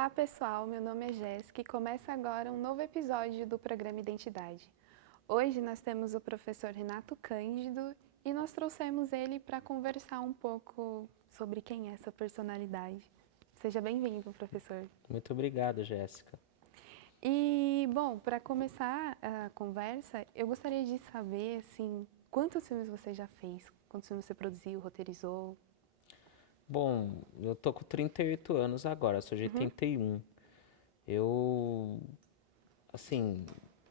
Olá pessoal, meu nome é Jéssica e começa agora um novo episódio do programa Identidade. Hoje nós temos o professor Renato Cândido e nós trouxemos ele para conversar um pouco sobre quem é essa personalidade. Seja bem-vindo, professor. Muito obrigado, Jéssica. E, bom, para começar a conversa, eu gostaria de saber, assim, quantos filmes você já fez? Quantos filmes você produziu, roteirizou? Bom, eu tô com 38 anos agora, sou de 81. Eu, assim,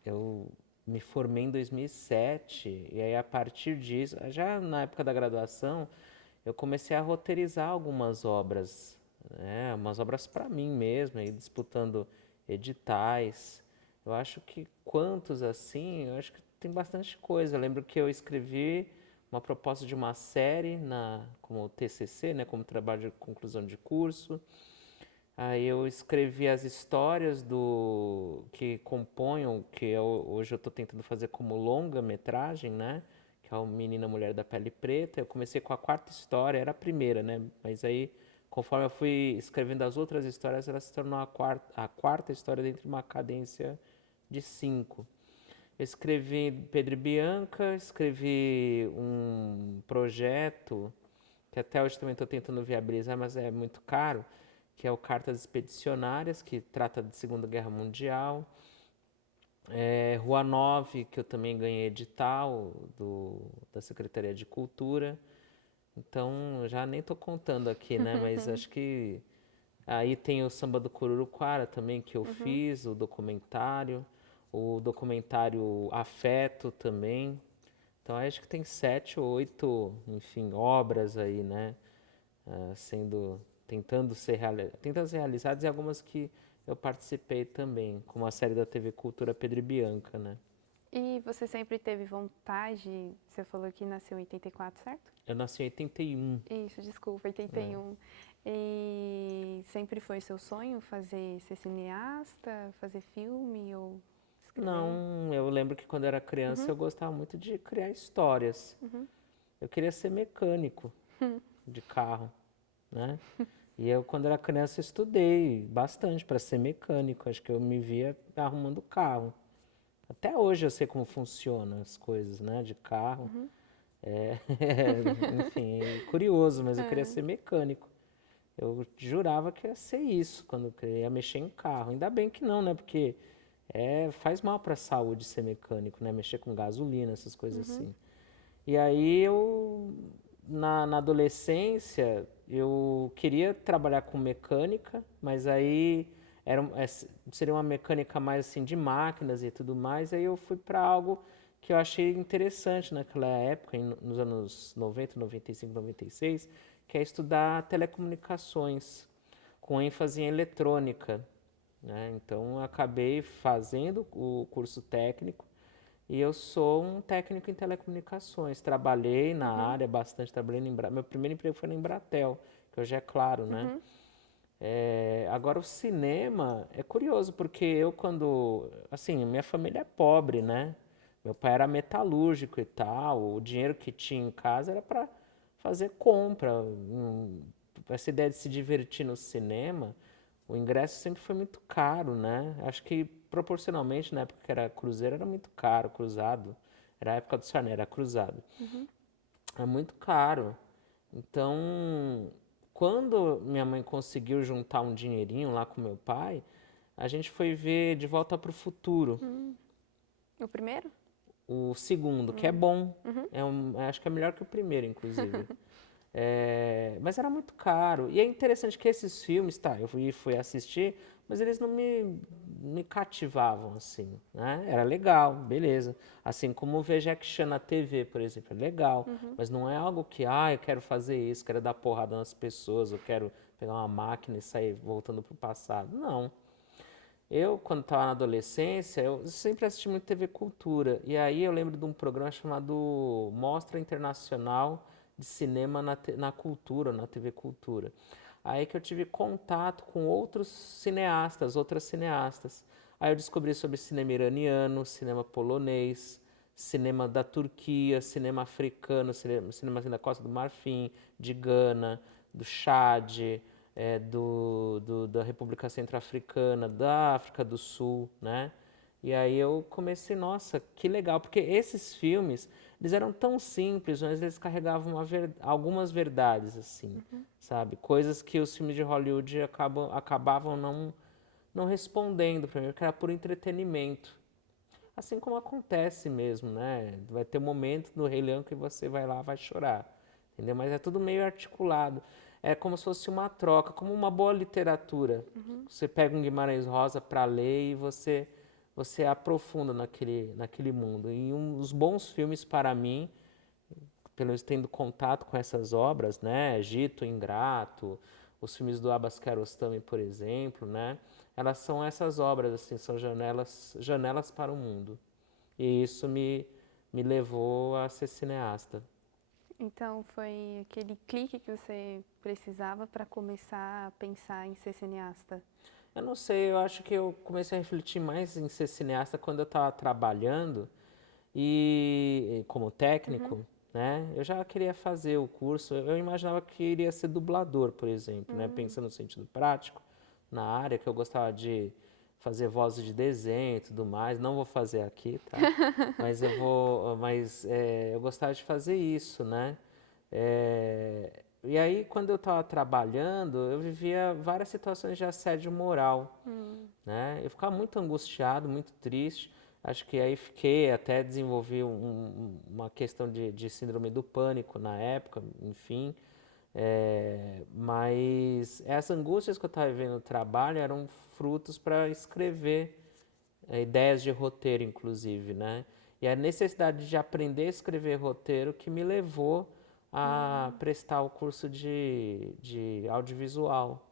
eu me formei em 2007 e aí a partir disso, já na época da graduação, eu comecei a roteirizar algumas obras, né? Umas obras para mim mesmo, aí disputando editais. Eu acho que quantos assim, eu acho que tem bastante coisa. Eu lembro que eu escrevi uma proposta de uma série como TCC, né, como trabalho de conclusão de curso. Aí eu escrevi as histórias que compõem o que hoje eu estou tentando fazer como longa-metragem, né? Que é o Menina Mulher da Pele Preta. Eu comecei com a quarta história, era a primeira, né? Mas aí, conforme eu fui escrevendo as outras histórias, ela se tornou a quarta história dentro de uma cadência de 5. Eu escrevi Pedro e Bianca, escrevi um projeto que até hoje também estou tentando viabilizar, mas é muito caro, que é o Cartas Expedicionárias, que trata de Segunda Guerra Mundial. Rua 9, que eu também ganhei edital da Secretaria de Cultura. Então, já nem estou contando aqui, né? Mas acho que aí tem o Samba do Cururuquara também, que eu Uhum. fiz, o documentário Afeto também. Então, acho que tem 7 ou 8, enfim, obras aí, né? Tentando ser realizadas e algumas que eu participei também, como a série da TV Cultura Pedro e Bianca, né? E você sempre teve vontade, você falou que nasceu em 84, certo? Eu nasci em 81. Isso, desculpa, 81. E sempre foi seu sonho fazer, ser cineasta, fazer filme ou escrever? Não, eu lembro que quando eu era criança Uhum, eu gostava muito de criar histórias. uhum. Eu queria ser mecânico de carro, né? E eu, quando era criança, estudei bastante para ser mecânico. Acho que eu me via arrumando carro. Até hoje eu sei como funcionam as coisas, né, de carro. Uhum. É, enfim, é curioso, mas eu queria É. ser mecânico. Eu jurava que ia ser isso quando eu ia mexer em carro. Ainda bem que não, né? Porque faz mal para a saúde ser mecânico, né? Mexer com gasolina, essas coisas Uhum, assim. E aí na adolescência, eu queria trabalhar com mecânica, mas aí seria uma mecânica mais assim de máquinas e tudo mais. Aí eu fui para algo que eu achei interessante naquela época, nos anos 90, 95, 96, que é estudar telecomunicações, com ênfase em eletrônica, né? Então eu acabei fazendo o curso técnico e eu sou um técnico em telecomunicações. Trabalhei na uhum, área bastante, trabalhei meu primeiro emprego foi na Embratel, que hoje é claro, né? uhum, Agora o cinema é curioso, porque eu assim, minha família é pobre, né? Meu pai era metalúrgico e tal, o dinheiro que tinha em casa era para fazer compra. Essa ideia de se divertir no cinema, o ingresso sempre foi muito caro, né? Acho que proporcionalmente, na época que era cruzeiro, era muito caro, cruzado. Era a época do Sarney, era cruzado. uhum, É muito caro. Então, quando minha mãe conseguiu juntar um dinheirinho lá com meu pai, a gente foi ver De Volta para o Futuro, uhum. O primeiro? o segundo, que é Uhum, bom. uhum, Acho que é melhor que o primeiro, inclusive. Mas era muito caro. E é interessante que esses filmes, tá, eu fui assistir, mas eles não me cativavam assim, né? Era legal, beleza. Assim como o ver Jack Chan na TV, por exemplo, é legal. uhum, Mas não é algo que, eu quero fazer isso, quero dar porrada nas pessoas, eu quero pegar uma máquina e sair voltando pro passado. Não. Eu, quando estava na adolescência, eu sempre assisti muito TV Cultura. E aí eu lembro de um programa chamado Mostra Internacional de Cinema na Cultura, na TV Cultura. Aí que eu tive contato com outros cineastas, outras cineastas. Aí eu descobri sobre cinema iraniano, cinema polonês, cinema da Turquia, cinema africano, cinema assim, da Costa do Marfim, de Gana, do Chad, da República Centro-Africana, da África do Sul, né? E aí eu comecei, nossa, que legal, porque esses filmes, eles eram tão simples, mas eles carregavam algumas verdades, assim, sabe? Coisas que os filmes de Hollywood acabavam não respondendo para mim, porque era por entretenimento. Assim como acontece mesmo, né? Vai ter um momento no Rei Leão que você vai lá, vai chorar, entendeu? Mas é tudo meio articulado. É como se fosse uma troca, como uma boa literatura. Você pega um Guimarães Rosa para ler e você aprofunda naquele mundo. E os bons filmes para mim, pelo menos tendo contato com essas obras, né? Egito Ingrato, os filmes do Abbas Kiarostami, por exemplo, né? Elas são essas obras, assim, são janelas para o mundo. E isso me levou a ser cineasta. Então foi aquele clique que você precisava para começar a pensar em ser cineasta? Eu não sei, eu acho que eu comecei a refletir mais em ser cineasta quando eu estava trabalhando e como técnico, né? Eu já queria fazer o curso, eu imaginava que iria ser dublador, por exemplo, né? Pensando no sentido prático, na área que eu gostava de fazer vozes de desenho e tudo mais. Não vou fazer aqui, tá? Mas eu gostava de fazer isso, né? E aí, quando eu estava trabalhando, eu vivia várias situações de assédio moral, né? Eu ficava muito angustiado, muito triste. Acho que aí até desenvolvi uma questão de síndrome do pânico na época, enfim. Mas essas angústias que eu estava vivendo no trabalho eram frutos para escrever ideias de roteiro, inclusive, né? E a necessidade de aprender a escrever roteiro que me levou a prestar o curso de audiovisual,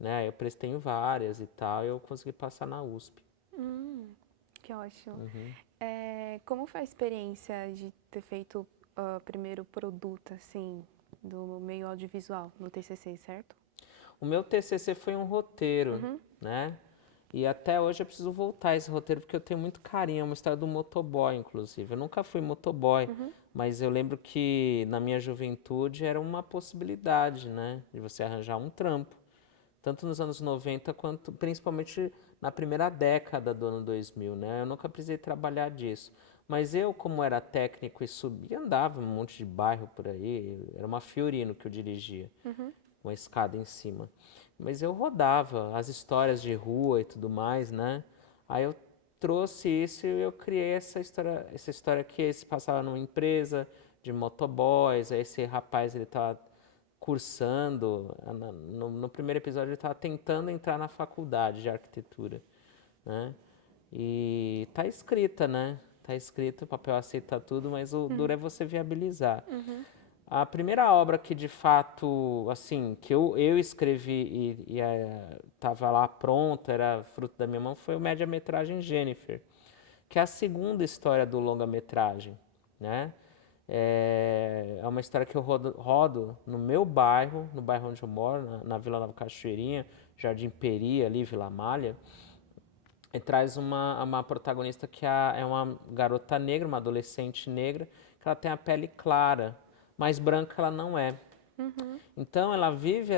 né? Eu prestei em várias e tal, e eu consegui passar na USP. Que ótimo. Como foi a experiência de ter feito o primeiro produto, assim, do meio audiovisual, no TCC, certo? O meu TCC foi um roteiro, né? E até hoje eu preciso voltar a esse roteiro porque eu tenho muito carinho. É uma história do motoboy, inclusive. Eu nunca fui motoboy, mas eu lembro que na minha juventude era uma possibilidade, né? De você arranjar um trampo. Tanto nos anos 90 quanto principalmente na primeira década do ano 2000, né? Eu nunca precisei trabalhar disso. Mas eu, como era técnico e subia, andava um monte de bairro por aí. Era uma Fiorino que eu dirigia, uma escada em cima. Mas eu rodava as histórias de rua e tudo mais, né? Aí eu trouxe isso e eu criei essa história que se passava numa empresa de motoboys. Aí esse rapaz, ele estava cursando, no primeiro episódio ele estava tentando entrar na faculdade de arquitetura, né? E tá escrita, né? Tá escrito, o papel aceita tudo, mas o duro é você viabilizar. A primeira obra que de fato, assim, que eu escrevi e estava lá pronta, era fruto da minha mão, foi o média-metragem Jennifer, que é a segunda história do longa-metragem, né? É uma história que eu rodo no meu bairro, no bairro onde eu moro, na Vila Nova Cachoeirinha, Jardim Peri, ali, Vila Malha. E traz uma protagonista que é uma garota negra, uma adolescente negra, que ela tem a pele clara, mas branca ela não é. Então ela vive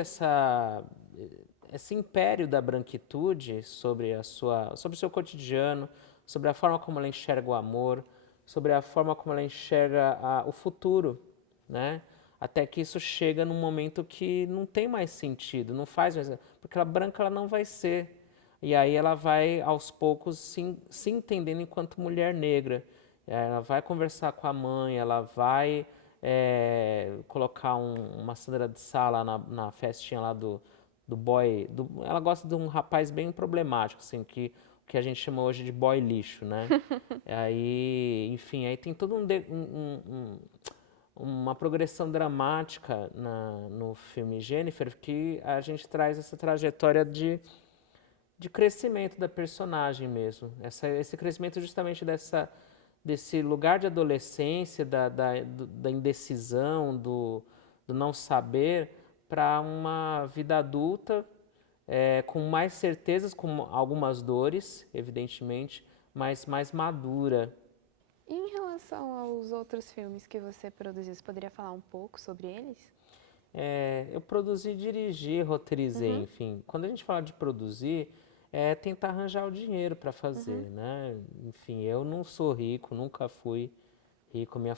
esse império da branquitude sobre sobre o seu cotidiano, sobre a forma como ela enxerga o amor, sobre a forma como ela enxerga o futuro, né? Até que isso chega num momento que não tem mais sentido, não faz mais, porque a branca ela não vai ser. E aí ela vai aos poucos se entendendo enquanto mulher negra. Ela vai conversar com a mãe, ela vai colocar uma Sandra de Sá lá na festinha lá do boy. Ela gosta de um rapaz bem problemático, assim, que a gente chama hoje de boy lixo, né? Aí, enfim, aí tem todo uma progressão dramática no filme Jennifer, que a gente traz essa trajetória de crescimento da personagem mesmo. Esse crescimento justamente desse lugar de adolescência, da indecisão, do não saber, para uma vida adulta com mais certezas, com algumas dores, evidentemente, mas mais madura. E em relação aos outros filmes que você produziu, você poderia falar um pouco sobre eles? Eu produzi, dirigi, roteirizei, enfim. Quando a gente fala de produzir, é tentar arranjar o dinheiro para fazer, né? Enfim, eu não sou rico, nunca fui rico. A minha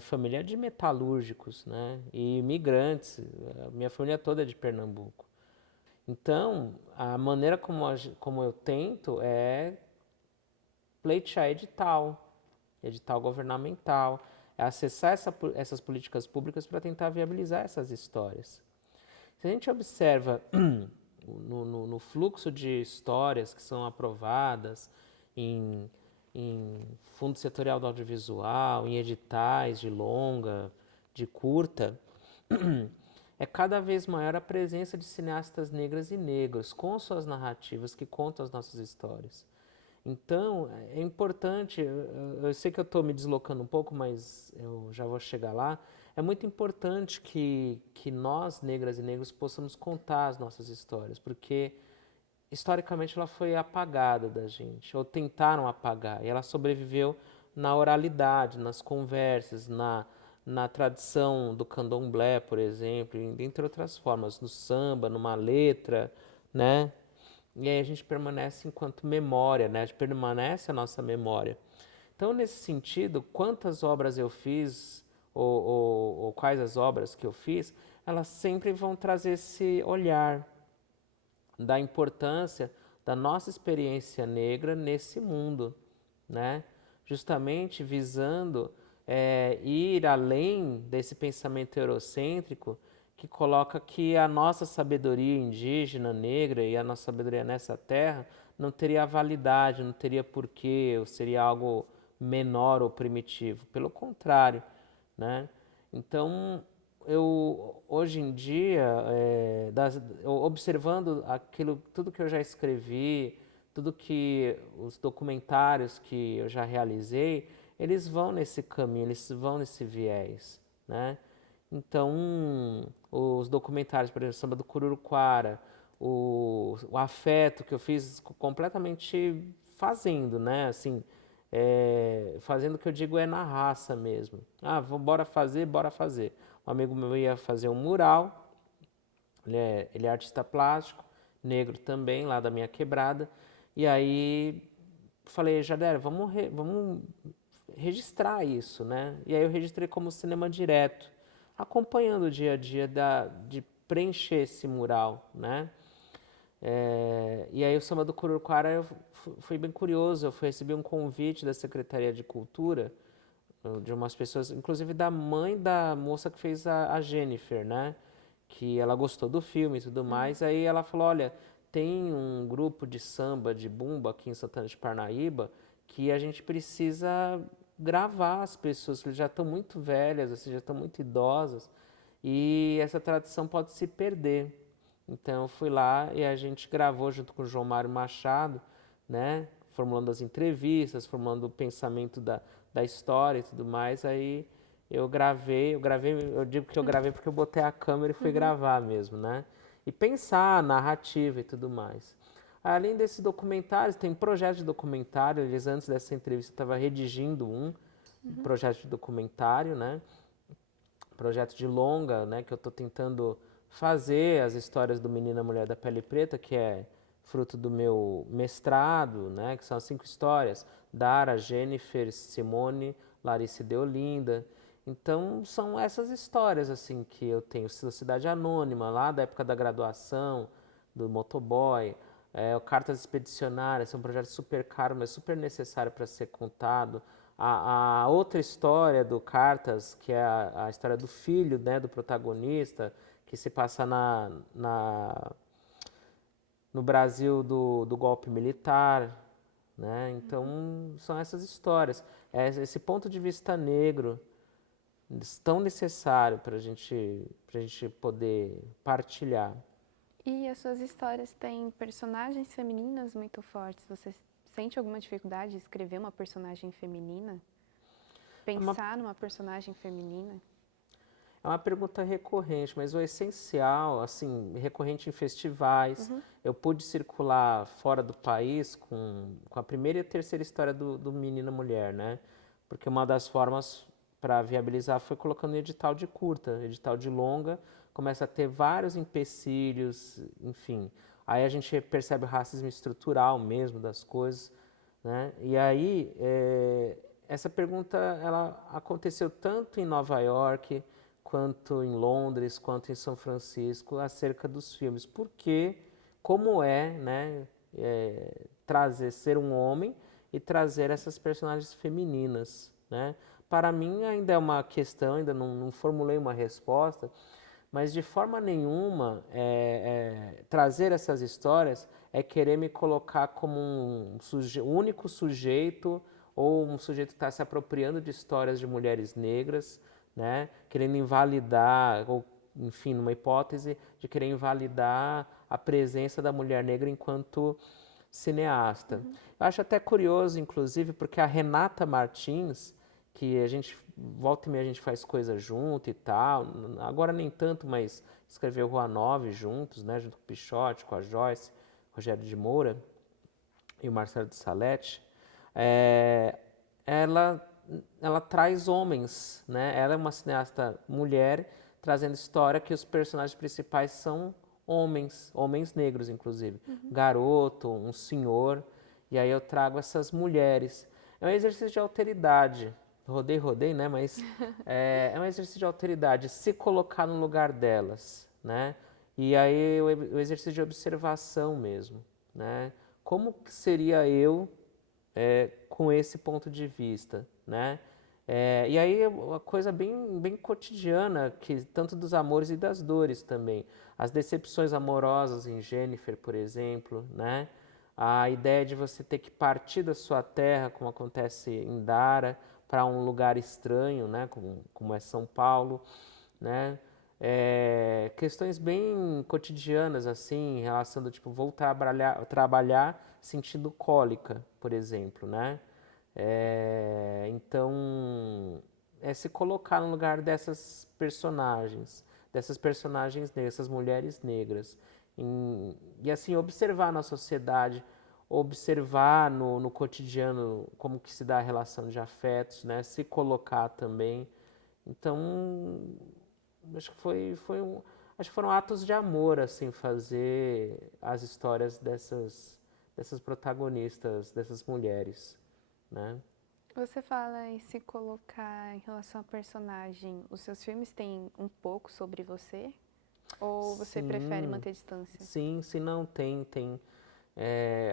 família é de metalúrgicos, né? E imigrantes. A minha família toda é de Pernambuco. Então, a maneira como eu tento é pleitear edital governamental, é acessar essas políticas públicas para tentar viabilizar essas histórias. Se a gente observa no fluxo de histórias que são aprovadas em fundo setorial do audiovisual, em editais de longa, de curta, é cada vez maior a presença de cineastas negras e negros com suas narrativas que contam as nossas histórias. Então, é importante, eu sei que eu estou me deslocando um pouco, mas eu já vou chegar lá. É muito importante que nós, negras e negros, possamos contar as nossas histórias, porque historicamente ela foi apagada da gente, ou tentaram apagar, e ela sobreviveu na oralidade, nas conversas, na tradição do candomblé, por exemplo, entre outras formas, no samba, numa letra, né? E aí a gente permanece enquanto memória, né? A gente permanece a nossa memória. Então, nesse sentido, quantas obras eu fiz, ou quais as obras que eu fiz, elas sempre vão trazer esse olhar da importância da nossa experiência negra nesse mundo, né? Justamente visando ir além desse pensamento eurocêntrico que coloca que a nossa sabedoria indígena, negra e a nossa sabedoria nessa terra não teria validade, não teria porquê, ou seria algo menor ou primitivo. Pelo contrário, né? Então, eu hoje em dia, observando tudo que eu já escrevi, tudo que os documentários que eu já realizei, eles vão nesse caminho, eles vão nesse viés, né? Então, os documentários, por exemplo, Samba do Cururuquara, o Afeto, que eu fiz completamente fazendo, né? Assim, fazendo o que eu digo é na raça mesmo. Bora fazer, bora fazer. Um amigo meu ia fazer um mural, ele é artista plástico, negro também, lá da minha quebrada. E aí falei, Jadera, vamos registrar isso, né? E aí eu registrei como cinema direto, acompanhando o dia a dia de preencher esse mural, né? E aí o Samba do Cururuquara eu fui bem curioso, eu recebi um convite da Secretaria de Cultura, de umas pessoas, inclusive da mãe da moça que fez a Jennifer, né? Que ela gostou do filme e tudo mais. Aí ela falou, olha, tem um grupo de samba, de bumba aqui em Santana de Parnaíba que a gente precisa gravar as pessoas, que já estão muito velhas, assim, já estão muito idosas, e essa tradição pode se perder. Então eu fui lá e a gente gravou junto com o João Mário Machado, né? Formulando as entrevistas, formulando o pensamento da história e tudo mais. Aí eu digo que eu gravei porque eu botei a câmera e fui gravar mesmo, né? E pensar a narrativa e tudo mais. Além desses documentários, tem projetos de documentário. Antes dessa entrevista, eu estava redigindo um projeto de documentário, né? Projeto de longa, né? Que eu estou tentando fazer as histórias do Menina Mulher da Pele Preta, que é fruto do meu mestrado, né? Que são as 5 histórias: Dara, Jennifer, Simone, Larissa e Deolinda. Então, são essas histórias assim que eu tenho. Cidade Anônima, lá da época da graduação, do motoboy. O Cartas Expedicionárias, é um projeto super caro, mas super necessário para ser contado. A outra história do Cartas, que é a história do filho, né, do protagonista, que se passa no Brasil do golpe militar, né? Então, são essas histórias. Esse ponto de vista negro, tão necessário para a gente poder partilhar. E as suas histórias têm personagens femininas muito fortes. Você sente alguma dificuldade de escrever uma personagem feminina? Pensar numa personagem feminina? É uma pergunta recorrente, mas o essencial, assim, recorrente em festivais. Eu pude circular fora do país com a primeira e a terceira história do Menina Mulher, né? Porque uma das formas para viabilizar foi colocando edital de curta, edital de longa, começa a ter vários empecilhos, enfim. Aí a gente percebe o racismo estrutural mesmo das coisas, né? E aí, essa pergunta ela aconteceu tanto em Nova York, quanto em Londres, quanto em São Francisco, acerca dos filmes. Porque, como é, né, trazer, ser um homem e trazer essas personagens femininas, né? Para mim ainda é uma questão, ainda não formulei uma resposta, mas de forma nenhuma trazer essas histórias é querer me colocar como um único sujeito ou um sujeito que está se apropriando de histórias de mulheres negras, né? Querendo invalidar, ou enfim, numa hipótese de querer invalidar a presença da mulher negra enquanto cineasta. Eu acho até curioso, inclusive, porque a Renata Martins, que a gente volta e meia a gente faz coisa junto e tal, agora nem tanto, mas escreveu Rua 9 juntos, né, junto com o Pichote, com a Joyce, Rogério de Moura e o Marcelo de Salete, ela, ela traz homens, né? Ela é uma cineasta mulher, trazendo história que os personagens principais são homens, homens negros, inclusive. Garoto, um senhor, e aí eu trago essas mulheres. É um exercício de alteridade. Rodei, né? Mas é um exercício de alteridade, se colocar no lugar delas, né? E aí o exercício de observação mesmo, né? Como que seria eu com esse ponto de vista, né? E aí uma coisa bem cotidiana, que tanto dos amores e das dores também. As decepções amorosas em Jennifer, por exemplo, né? A ideia de você ter que partir da sua terra, como acontece em Dara, para um lugar estranho, né? Como é São Paulo, né? Questões bem cotidianas, assim, em relação do tipo, vou trabalhar sentindo cólica, por exemplo, né? Então, é se colocar no lugar dessas personagens negras, dessas mulheres negras, e assim, observar na sociedade, observar no cotidiano como que se dá a relação de afetos, né? Se colocar também. Então, acho que acho que foram atos de amor, assim, fazer as histórias dessas protagonistas, dessas mulheres, né? Você fala em se colocar em relação a personagem. Os seus filmes têm um pouco sobre você? Ou você prefere Sim, manter distância? sim, não, tem.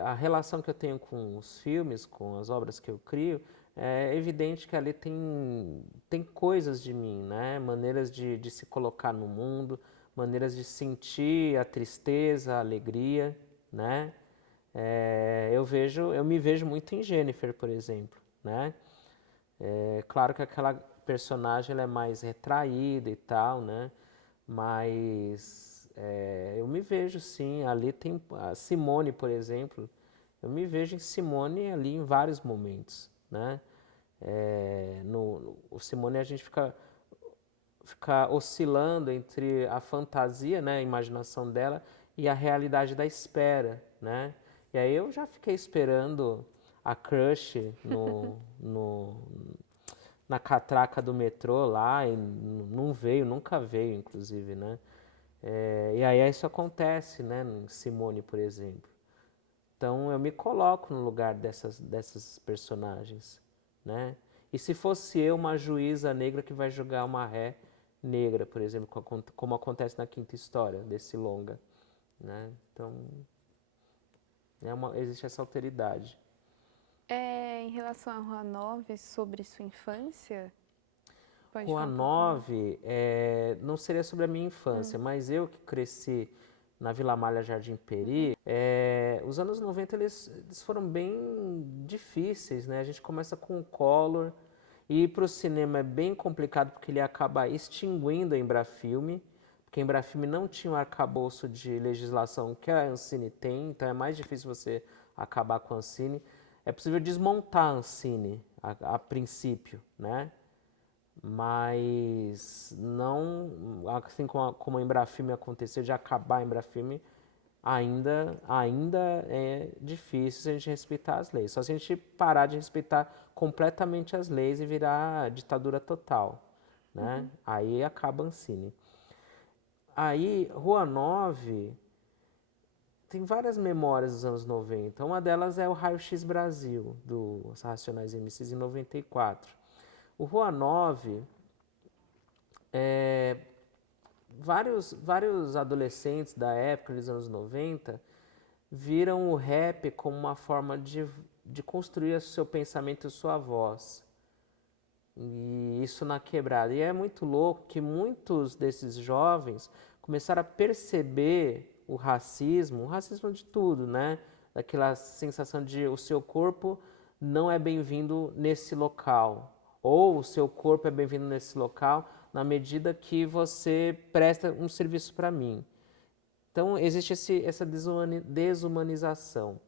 A relação que eu tenho com os filmes, com as obras que eu crio, é evidente que ali tem coisas de mim, né? Maneiras de se colocar no mundo, maneiras de sentir a tristeza, a alegria, né? Eu me vejo muito em Jennifer, por exemplo, né? Claro que aquela personagem ela é mais retraída e tal, né? Mas eu me vejo sim, ali tem a Simone, por exemplo, eu me vejo em Simone ali em vários momentos, né? O Simone a gente fica oscilando entre a fantasia, né, a imaginação dela e a realidade da espera, né? E aí eu já fiquei esperando a crush na catraca do metrô lá e não veio, nunca veio, inclusive, né? E aí isso acontece, né, em Simone, por exemplo. Então eu me coloco no lugar dessas personagens, né? E se fosse eu uma juíza negra que vai julgar uma ré negra, por exemplo, como acontece na quinta história desse longa, né? Então existe essa alteridade. Em relação à Rua 9, sobre sua infância, pode Rua falar um pouco mais? 9 não seria sobre a minha infância, mas eu que cresci na Vila Malha Jardim Peri, os anos 90 eles foram bem difíceis, né? A gente começa com o Collor, e ir para o cinema é bem complicado porque ele acaba extinguindo a Embrafilme, porque a Embrafilme não tinha um arcabouço de legislação que a Ancine tem, então é mais difícil você acabar com a Ancine. É possível desmontar a Ancine a princípio, né? Mas não, assim como a Embrafilme aconteceu, de acabar a Embrafilme, ainda é difícil a gente respeitar as leis. Só se a gente parar de respeitar completamente as leis e virar ditadura total, né? Aí acaba a Ancine. Aí, Rua 9 tem várias memórias dos anos 90. Uma delas é o Raio X Brasil, dos Racionais MCs em 94. O Rua 9, vários adolescentes da época, dos anos 90, viram o rap como uma forma de construir o seu pensamento e sua voz. E isso na quebrada. E é muito louco que muitos desses jovens começaram a perceber o racismo de tudo, né? Daquela sensação de o seu corpo não é bem-vindo nesse local, ou o seu corpo é bem-vindo nesse local na medida que você presta um serviço para mim. Então, existe essa desumanização.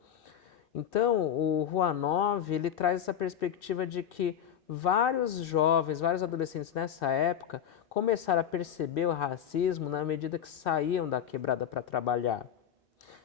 Então, o Rua 9, ele traz essa perspectiva de que vários jovens, vários adolescentes nessa época começaram a perceber o racismo na medida que saíam da quebrada para trabalhar.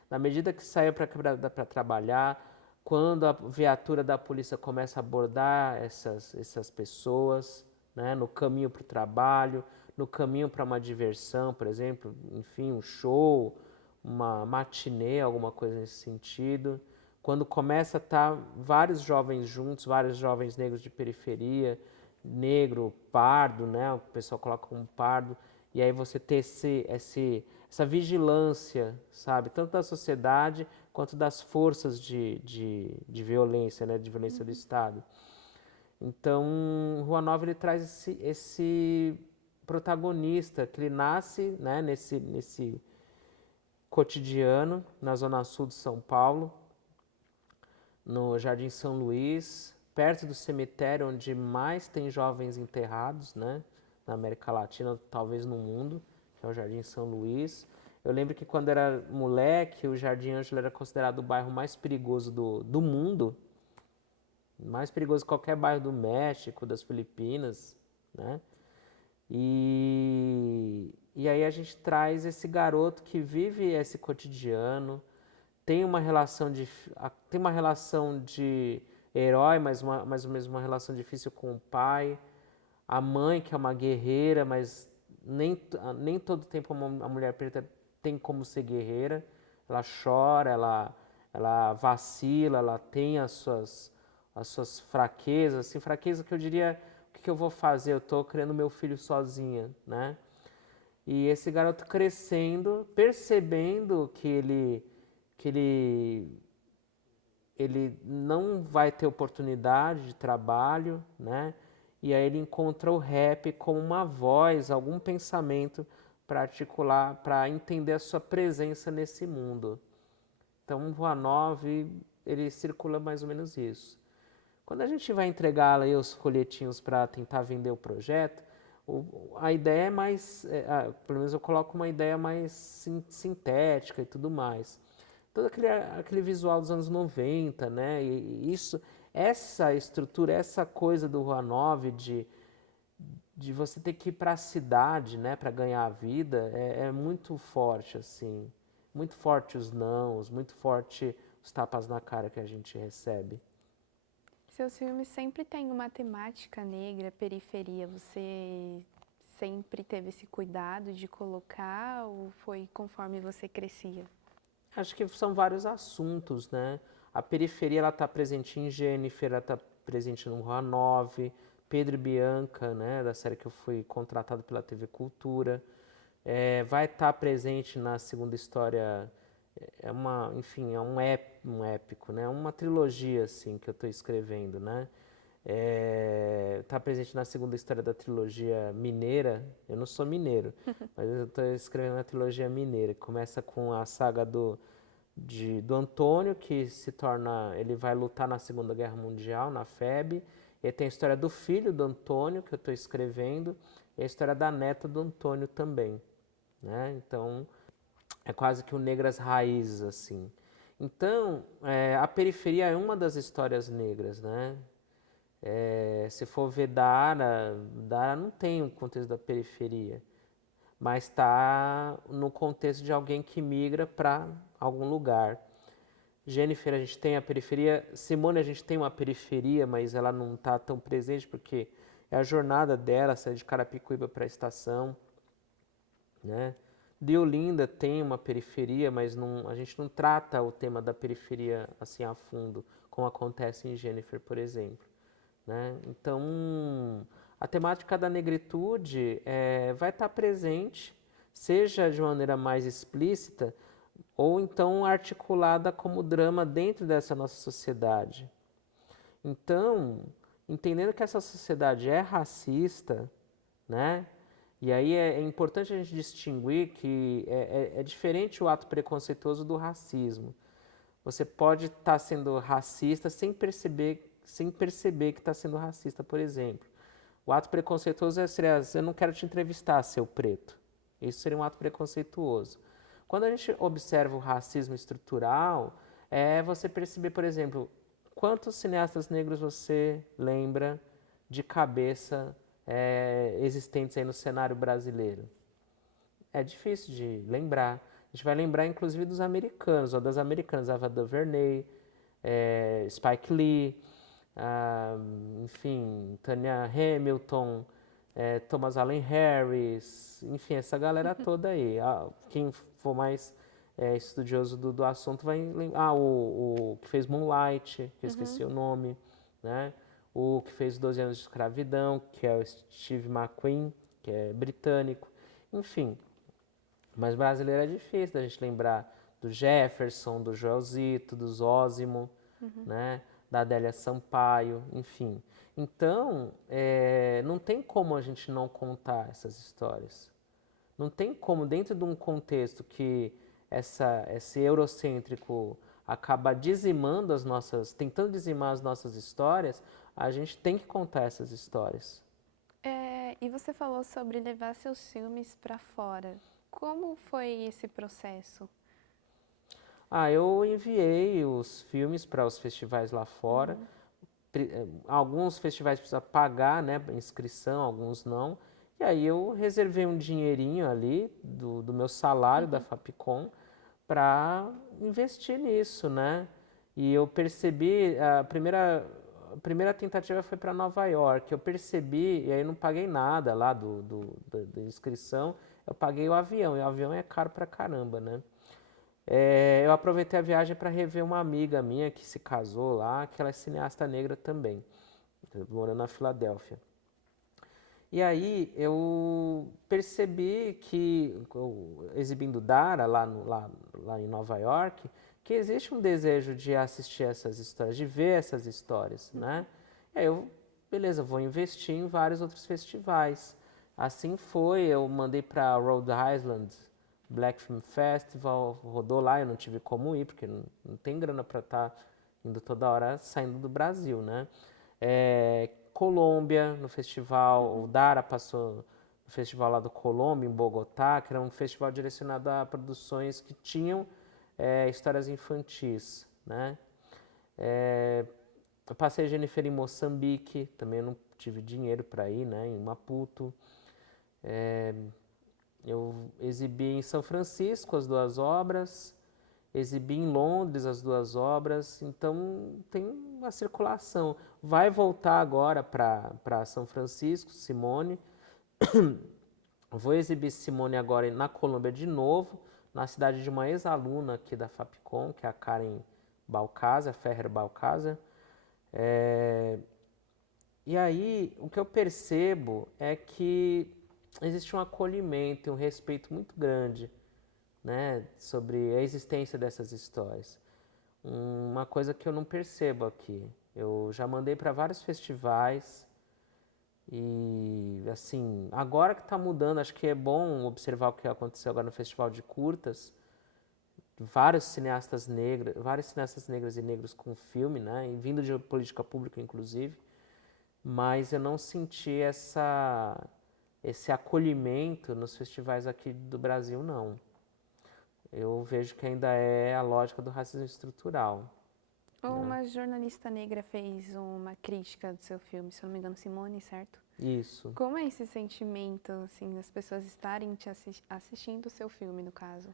Na medida que saíam para a quebrada para trabalhar, quando a viatura da polícia começa a abordar essas pessoas, né, no caminho para o trabalho, no caminho para uma diversão, por exemplo, enfim, um show, uma matinê, alguma coisa nesse sentido. Quando começa a estar vários jovens juntos, vários jovens negros de periferia, negro, pardo, né, o pessoal coloca como pardo, e aí você ter essa vigilância, sabe, tanto da sociedade quanto das forças de violência, né, de violência do Estado. Então, Rua 9 ele traz esse protagonista que ele nasce, né, nesse cotidiano na zona sul de São Paulo, no Jardim São Luís, perto do cemitério onde mais tem jovens enterrados, né, na América Latina, talvez no mundo, que é o Jardim São Luís. Eu lembro que quando era moleque, o Jardim Ângelo era considerado o bairro mais perigoso do mundo, mais perigoso que qualquer bairro do México, das Filipinas, né? E aí a gente traz esse garoto que vive esse cotidiano, tem uma relação de herói, mas mais ou menos uma relação difícil com o pai, a mãe que é uma guerreira, mas nem todo tempo a mulher preta tem como ser guerreira, ela chora, ela vacila, ela tem as suas fraquezas, assim, fraqueza que eu diria, o que eu vou fazer? Eu estou criando meu filho sozinha, né? E esse garoto crescendo, percebendo que ele não vai ter oportunidade de trabalho, né? E aí ele encontra o rap como uma voz, algum pensamento para articular, para entender a sua presença nesse mundo. Então, o Rua 9, ele circula mais ou menos isso. Quando a gente vai entregar aí os folhetinhos para tentar vender o projeto, a ideia é mais, pelo menos eu coloco uma ideia mais sintética e tudo mais. Todo aquele visual dos anos 90, né? E essa estrutura, essa coisa do Rua 9 de você ter que ir para a cidade, né, para ganhar a vida, é muito forte, assim. Muito forte os nãos, muito forte os tapas na cara que a gente recebe. Seus filmes sempre têm uma temática negra, periferia. Você sempre teve esse cuidado de colocar ou foi conforme você crescia? Acho que são vários assuntos, né? A periferia ela está presente em Jennifer, ela está presente no Rua 9, Pedro e Bianca, né, da série que eu fui contratado pela TV Cultura. Vai estar presente na segunda história, enfim, é um épico, né? Uma trilogia assim que eu estou escrevendo, né? Está presente na segunda história da trilogia mineira. Eu não sou mineiro, mas eu estou escrevendo a trilogia mineira, que começa com a saga do Antônio, que ele vai lutar na Segunda Guerra Mundial, na FEB. E aí tem a história do filho do Antônio, que eu estou escrevendo, e a história da neta do Antônio também, né? Então, é quase que o Negras Raízes, assim. Então, a periferia é uma das histórias negras, né? Se for ver Dara não tem o contexto da periferia, mas está no contexto de alguém que migra para algum lugar. Jennifer, a gente tem a periferia. Simone, a gente tem uma periferia, mas ela não está tão presente porque é a jornada dela, sair de Carapicuíba para a estação, né? Deolinda tem uma periferia, mas a gente não trata o tema da periferia assim a fundo, como acontece em Jennifer, por exemplo, né? Então, a temática da negritude vai estar presente, seja de maneira mais explícita, ou então articulada como drama dentro dessa nossa sociedade. Então, entendendo que essa sociedade é racista, né? E aí é importante a gente distinguir que é diferente o ato preconceituoso do racismo. Você pode estar sendo racista sem perceber que está sendo racista, por exemplo. O ato preconceituoso seria, eu não quero te entrevistar, seu preto. Isso seria um ato preconceituoso. Quando a gente observa o racismo estrutural, é você perceber, por exemplo, quantos cineastas negros você lembra de cabeça existentes aí no cenário brasileiro? É difícil de lembrar. A gente vai lembrar, inclusive, dos americanos, ou das americanas, Ava DuVernay, Spike Lee, enfim, Tanya Hamilton, Thomas Allen Harris, enfim, essa galera toda aí. Quem for mais estudioso do assunto vai lembrar. O que fez Moonlight, que eu esqueci o nome, né? O que fez 12 anos de escravidão, que é o Steve McQueen, que é britânico. Enfim, mas brasileiro é difícil da gente lembrar do Jefferson, do Joelzito, do Zósimo, né? Da Adélia Sampaio, enfim. Então, não tem como a gente não contar essas histórias. Não tem como, dentro de um contexto que esse eurocêntrico acaba dizimando tentando dizimar as nossas histórias, a gente tem que contar essas histórias. E você falou sobre levar seus filmes para fora. Como foi esse processo? Eu enviei os filmes para os festivais lá fora. Alguns festivais precisam pagar, né, inscrição, alguns não. E aí eu reservei um dinheirinho ali do meu salário da Fapcom para investir nisso, né? E eu percebi, a primeira tentativa foi para Nova York. Eu percebi, e aí não paguei nada lá da inscrição, eu paguei o avião, e o avião é caro pra caramba, né? Eu aproveitei a viagem para rever uma amiga minha que se casou lá, que ela é cineasta negra também, morando na Filadélfia. E aí eu percebi que, exibindo Dara lá em Nova York, que existe um desejo de assistir essas histórias, de ver essas histórias, né? E aí beleza, vou investir em vários outros festivais. Assim foi, eu mandei para Rhode Island Black Film Festival, rodou lá, eu não tive como ir, porque não tem grana para estar indo toda hora saindo do Brasil, né? Colômbia, no festival, o Dara passou no festival lá do Colômbia, em Bogotá, que era um festival direcionado a produções que tinham histórias infantis, né? Eu passei Jennifer em Moçambique, também eu não tive dinheiro para ir, né? Em Maputo. Eu exibi em São Francisco as duas obras, exibi em Londres as duas obras, então tem uma circulação. Vai voltar agora para São Francisco, Simone. Vou exibir Simone agora na Colômbia de novo, na cidade de uma ex-aluna aqui da Fapcom, que é a Karen Balcaza, Ferrer Balcaza. E aí, o que eu percebo é que existe um acolhimento e um respeito muito grande, né, sobre a existência dessas histórias. Uma coisa que eu não percebo aqui. Eu já mandei para vários festivais e, assim, agora que está mudando, acho que é bom observar o que aconteceu agora no Festival de Curtas. Vários cineastas negras e negros com filme, né, e vindo de política pública, inclusive, mas eu não senti esse acolhimento nos festivais aqui do Brasil, não. Eu vejo que ainda é a lógica do racismo estrutural. Uma jornalista negra fez uma crítica do seu filme, se eu não me engano, Simone, certo? Isso. Como é esse sentimento, assim, das pessoas estarem assistindo o seu filme, no caso?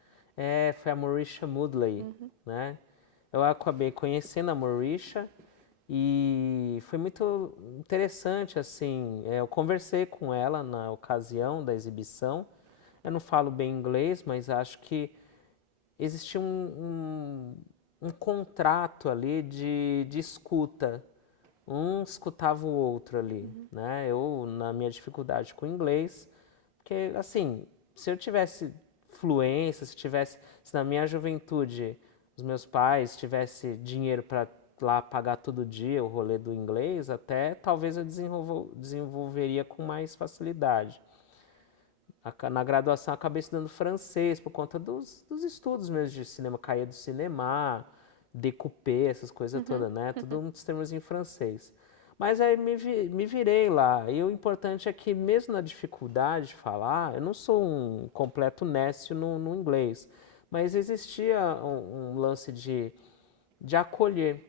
Foi a Marisha Moodley, né? Eu acabei conhecendo a Marisha e foi muito interessante, assim, eu conversei com ela na ocasião da exibição. Eu não falo bem inglês, mas acho que existia um contrato ali de escuta. Um escutava o outro ali, né? Eu, na minha dificuldade com o inglês, porque, assim, se eu tivesse fluência, se na minha juventude os meus pais tivessem dinheiro para lá pagar todo dia o rolê do inglês, até talvez eu desenvolveria com mais facilidade. Na graduação eu acabei estudando francês por conta dos estudos mesmo de cinema, caía do cinema, découpé, essas coisas todas, né? Tudo uns termos em francês. Mas aí me virei lá. E o importante é que, mesmo na dificuldade de falar, eu não sou um completo nécio no inglês, mas existia um lance de acolher,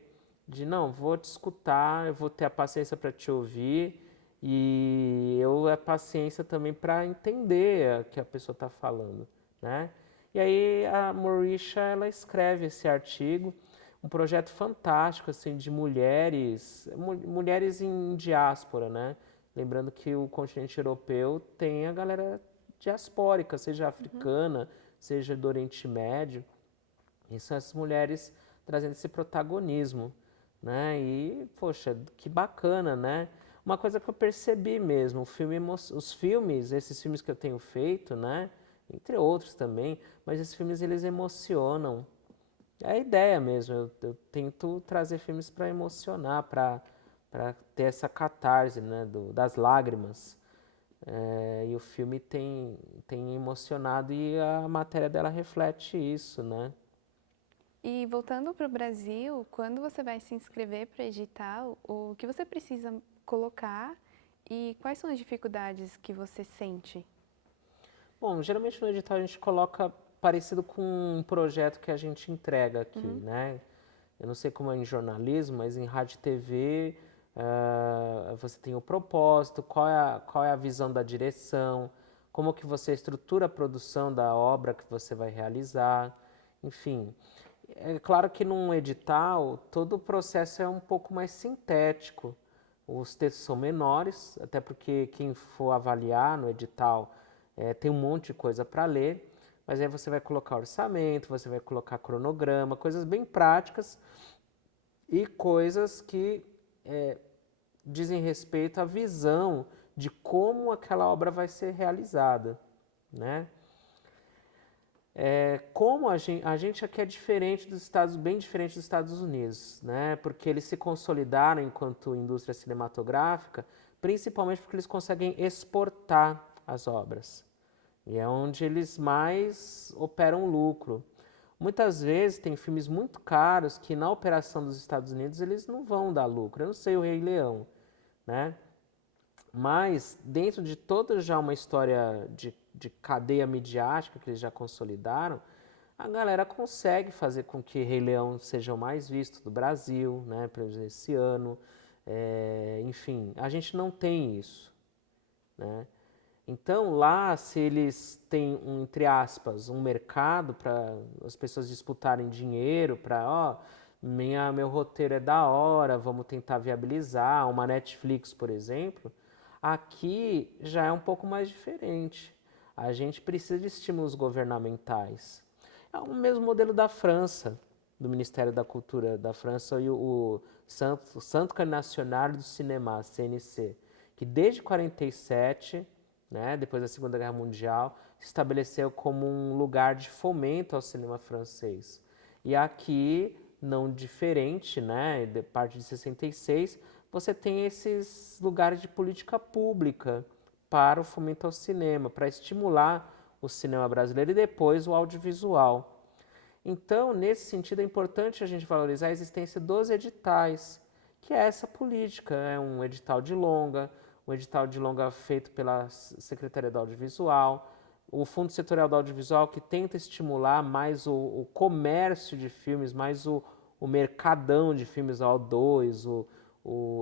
de não, vou te escutar, eu vou ter a paciência para te ouvir e eu a paciência também para entender o que a pessoa está falando, né? E aí a Marisha, ela escreve esse artigo, um projeto fantástico assim de mulheres em diáspora, né? Lembrando que o continente europeu tem a galera diaspórica, seja africana, seja do Oriente Médio, e são essas mulheres trazendo esse protagonismo, né? E, poxa, que bacana, né? Uma coisa que eu percebi mesmo, os filmes, esses filmes que eu tenho feito, né? Entre outros também, mas esses filmes eles emocionam. É a ideia mesmo, eu tento trazer filmes para emocionar, para ter essa catarse, né? Das lágrimas. E o filme tem emocionado e a matéria dela reflete isso, né? E voltando para o Brasil, quando você vai se inscrever para edital, o que você precisa colocar e quais são as dificuldades que você sente? Bom, geralmente no edital a gente coloca parecido com um projeto que a gente entrega aqui, né? Eu não sei como é em jornalismo, mas em rádio e TV você tem o propósito, qual é a visão da direção, como que você estrutura a produção da obra que você vai realizar, enfim. É claro que num edital todo o processo é um pouco mais sintético. Os textos são menores, até porque quem for avaliar no edital tem um monte de coisa para ler, mas aí você vai colocar orçamento, você vai colocar cronograma, coisas bem práticas e coisas que dizem respeito à visão de como aquela obra vai ser realizada, né? Como a gente aqui é diferente dos Estados, bem diferente dos Estados Unidos, né? Porque eles se consolidaram enquanto indústria cinematográfica, principalmente porque eles conseguem exportar as obras. E é onde eles mais operam lucro. Muitas vezes tem filmes muito caros que na operação dos Estados Unidos eles não vão dar lucro. Eu não sei o Rei Leão, né? Mas dentro de toda já uma história de cadeia midiática que eles já consolidaram, a galera consegue fazer com que Rei Leão seja o mais visto do Brasil, né, pelo menos esse ano. Enfim, a gente não tem isso, né? Então lá, se eles têm entre aspas, um mercado para as pessoas disputarem dinheiro, para, ó, meu roteiro é da hora, vamos tentar viabilizar, uma Netflix, por exemplo, aqui já é um pouco mais diferente. A gente precisa de estímulos governamentais. É o mesmo modelo da França, do Ministério da Cultura da França e o Centre National du Cinéma, CNC, que desde 47, né, depois da Segunda Guerra Mundial, se estabeleceu como um lugar de fomento ao cinema francês. E aqui, não diferente, né, de parte de 66, você tem esses lugares de política pública para o fomento ao cinema, para estimular o cinema brasileiro e depois o audiovisual. Então, nesse sentido, é importante a gente valorizar a existência dos editais, que é essa política, é um edital de longa feito pela Secretaria do Audiovisual, o Fundo Setorial do Audiovisual, que tenta estimular mais o comércio de filmes, mais o mercadão de filmes, o O2,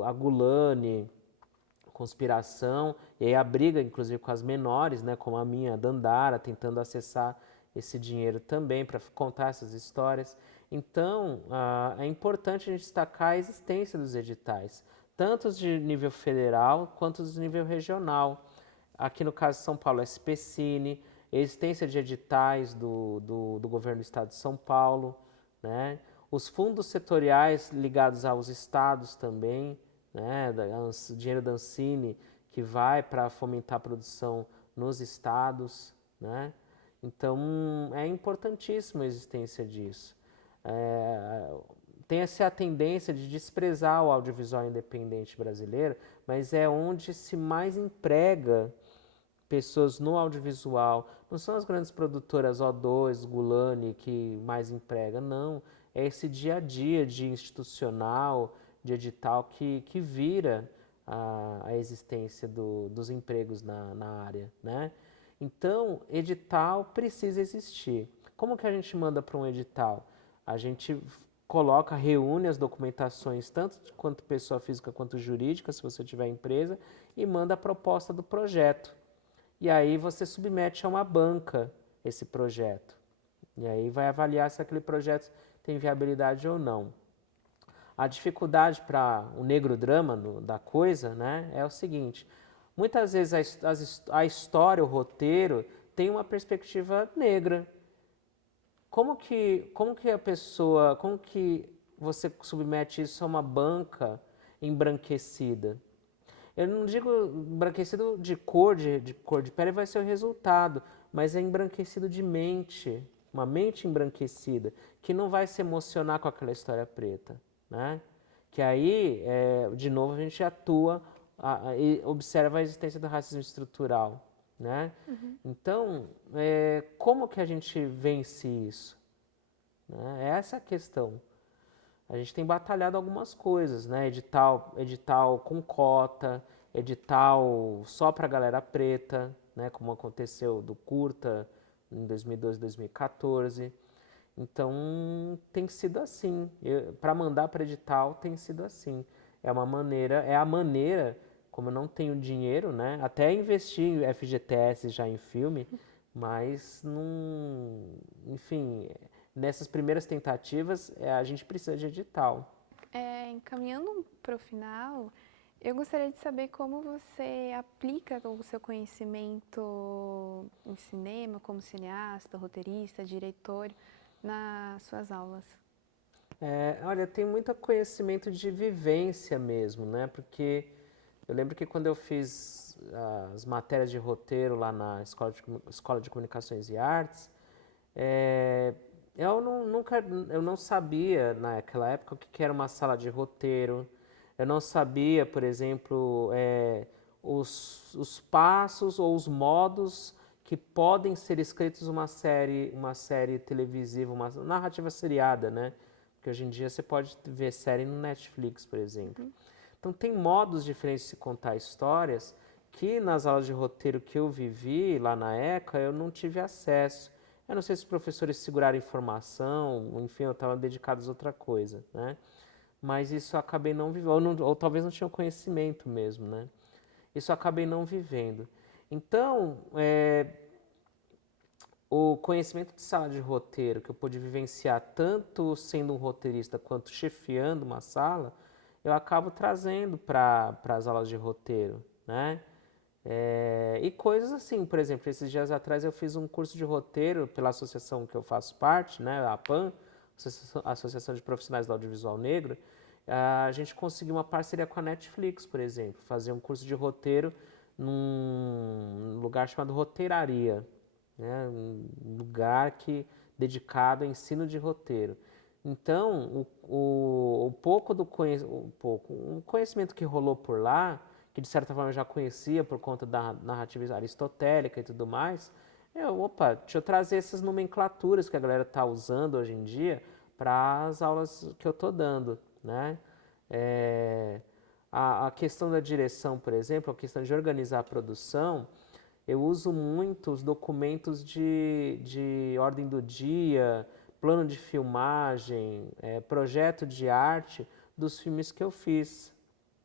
a Gulani, Conspiração, e aí a briga, inclusive, com as menores, né, como a minha, a Dandara, tentando acessar esse dinheiro também para contar essas histórias. Então, é importante a gente destacar a existência dos editais, tanto os de nível federal quanto os de nível regional. Aqui no caso de São Paulo, SPCine, existência de editais do governo do estado de São Paulo, né? Os fundos setoriais ligados aos estados também, né? Dinheiro da Ancine, que vai para fomentar a produção nos estados, né? Então, é importantíssima a existência disso. Tem essa tendência de desprezar o audiovisual independente brasileiro, mas é onde se mais emprega pessoas no audiovisual. Não são as grandes produtoras O2, Gulani que mais emprega, não. É esse dia a dia de institucional, de edital que vira a existência dos empregos na área, né? Então, edital precisa existir. Como que a gente manda para um edital? A gente coloca, reúne as documentações, tanto quanto pessoa física quanto jurídica, se você tiver empresa, e manda a proposta do projeto. E aí você submete a uma banca esse projeto. E aí vai avaliar se aquele projeto tem viabilidade ou não. A dificuldade para o negro drama da coisa, né, é o seguinte: muitas vezes a história, o roteiro, tem uma perspectiva negra. Como que você submete isso a uma banca embranquecida? Eu não digo embranquecido de cor de pele vai ser o resultado, mas é embranquecido de mente, uma mente embranquecida, que não vai se emocionar com aquela história preta, né? Que aí, de novo, a gente atua e observa a existência do racismo estrutural, né? Então, como que a gente vence isso? Né? Essa é a questão. A gente tem batalhado algumas coisas, né? Edital com cota, edital só para galera preta, né? Como aconteceu do Curta em 2012, 2014. Então, tem sido assim. Para mandar para edital, tem sido assim. É a maneira, como eu não tenho dinheiro, né? Até investi em FGTS já em filme, mas não, enfim, nessas primeiras tentativas, a gente precisa de edital. Encaminhando para o final, eu gostaria de saber como você aplica o seu conhecimento em cinema, como cineasta, roteirista, diretor, nas suas aulas. Olha, tem muito conhecimento de vivência mesmo, né? Porque eu lembro que quando eu fiz as matérias de roteiro lá na Escola de Comunicações e Artes, eu não sabia naquela época o que era uma sala de roteiro. Eu não sabia, por exemplo, os passos ou os modos que podem ser escritos uma série televisiva, uma narrativa seriada, né? Porque hoje em dia você pode ver série no Netflix, por exemplo. Então tem modos diferentes de se contar histórias que nas aulas de roteiro que eu vivi lá na ECA eu não tive acesso. Eu não sei se os professores seguraram informação, enfim, eu estava dedicado a outra coisa, né? Mas isso eu acabei não vivendo, ou talvez não tinha conhecimento mesmo, né? Isso eu acabei não vivendo. Então, o conhecimento de sala de roteiro que eu pude vivenciar tanto sendo um roteirista quanto chefiando uma sala, eu acabo trazendo para as aulas de roteiro, né? E coisas assim, por exemplo, esses dias atrás eu fiz um curso de roteiro pela associação que eu faço parte, né, a APAN, Associação de Profissionais do Audiovisual Negro. A gente conseguiu uma parceria com a Netflix, por exemplo, fazer um curso de roteiro num lugar chamado Roteiraria, né, um lugar dedicado ao ensino de roteiro. Então, o conhecimento que rolou por lá, que de certa forma eu já conhecia por conta da narrativa aristotélica e tudo mais, deixa eu trazer essas nomenclaturas que a galera está usando hoje em dia para as aulas que eu estou dando, né? A questão da direção, por exemplo, a questão de organizar a produção, eu uso muito os documentos de ordem do dia, plano de filmagem, projeto de arte dos filmes que eu fiz,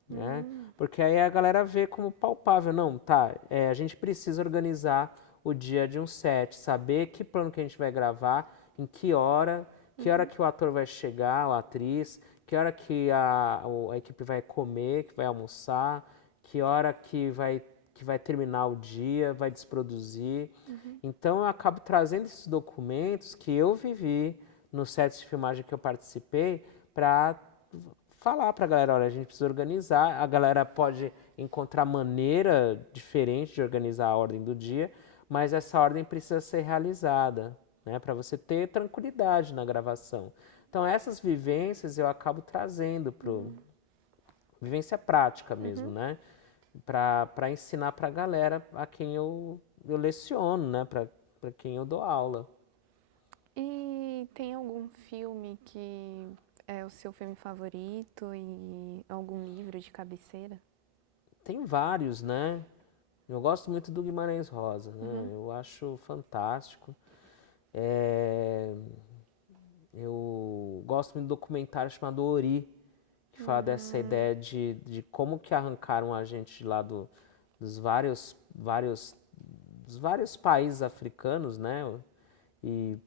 né? Porque aí a galera vê como palpável, não, tá, a gente precisa organizar o dia de um set, saber que plano que a gente vai gravar, em que hora que o ator vai chegar, a atriz, que hora que a equipe vai comer, que vai almoçar, que hora que vai terminar o dia, vai desproduzir. Então eu acabo trazendo esses documentos que eu vivi no set de filmagem que eu participei para falar para a galera, olha, a gente precisa organizar, a galera pode encontrar maneira diferente de organizar a ordem do dia, mas essa ordem precisa ser realizada, né, para você ter tranquilidade na gravação. Então essas vivências eu acabo trazendo vivência prática mesmo, né, para ensinar para a galera a quem eu leciono, né, para quem eu dou aula. E tem algum filme que é o seu filme favorito e algum livro de cabeceira? Tem vários, né? Eu gosto muito do Guimarães Rosa, né? Eu acho fantástico. Eu gosto muito do documentário chamado Ori, que fala dessa ideia de como que arrancaram a gente lá dos vários países africanos, né? E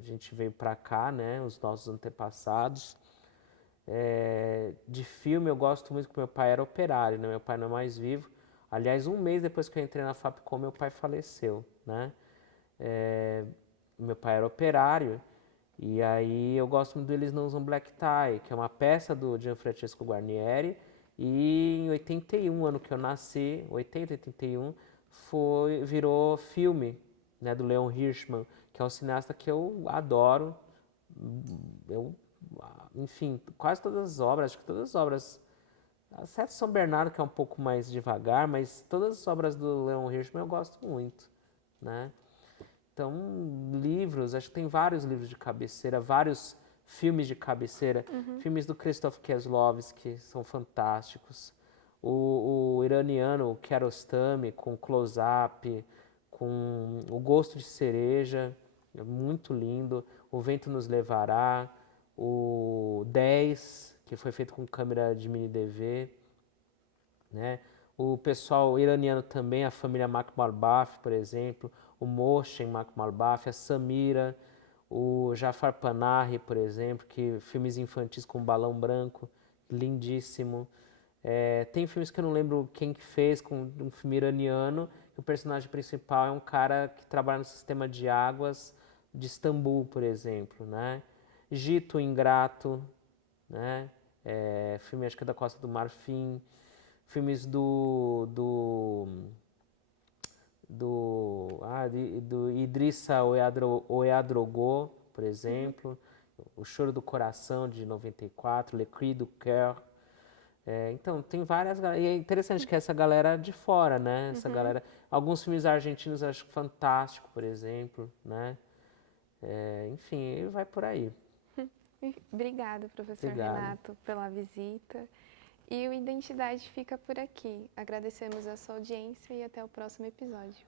a gente veio para cá, né? Os nossos antepassados. De filme eu gosto muito porque meu pai era operário, né? Meu pai não é mais vivo. Aliás, um mês depois que eu entrei na Fapcom, meu pai faleceu, né? Meu pai era operário e aí eu gosto muito do Eles Não Usam Black Tie, que é uma peça do Gianfrancesco Guarnieri, e em 81, ano que eu nasci, 81, virou filme, né, do Leon Hirschman, que é um cineasta que eu adoro. Enfim, quase todas as obras, acho que todas as obras, exceto São Bernardo, que é um pouco mais devagar, mas todas as obras do Leon Hirschman eu gosto muito, né? Então, livros, acho que tem vários livros de cabeceira, vários filmes de cabeceira, filmes do Krzysztof Kieslowski, são fantásticos. O iraniano, o Kiarostami, com Close-Up, com O Gosto de Cereja, é muito lindo. O Vento Nos Levará, o 10, que foi feito com câmera de mini DV, né? O pessoal iraniano também, a família Makhmalbaf, por exemplo, o Mohsen Makhmalbaf, a Samira, o Jafar Panahi, por exemplo, que filmes infantis com balão branco, lindíssimo. Tem filmes que eu não lembro quem que fez, com um filme iraniano, que o personagem principal é um cara que trabalha no sistema de águas de Istambul, por exemplo, né? Gito Ingrato, né? Filme acho que é da Costa do Marfim. Filmes do Idrissa Ouedraogo, por exemplo, O Choro do Coração, de 94, Le Cri du Cœur. Então, tem várias... E é interessante que essa galera de fora, né? Essa galera... Alguns filmes argentinos eu acho fantástico, por exemplo, né? Enfim, vai por aí. Obrigada, professor Obrigado. Renato, pela visita. E o Identidade fica por aqui. Agradecemos a sua audiência e até o próximo episódio.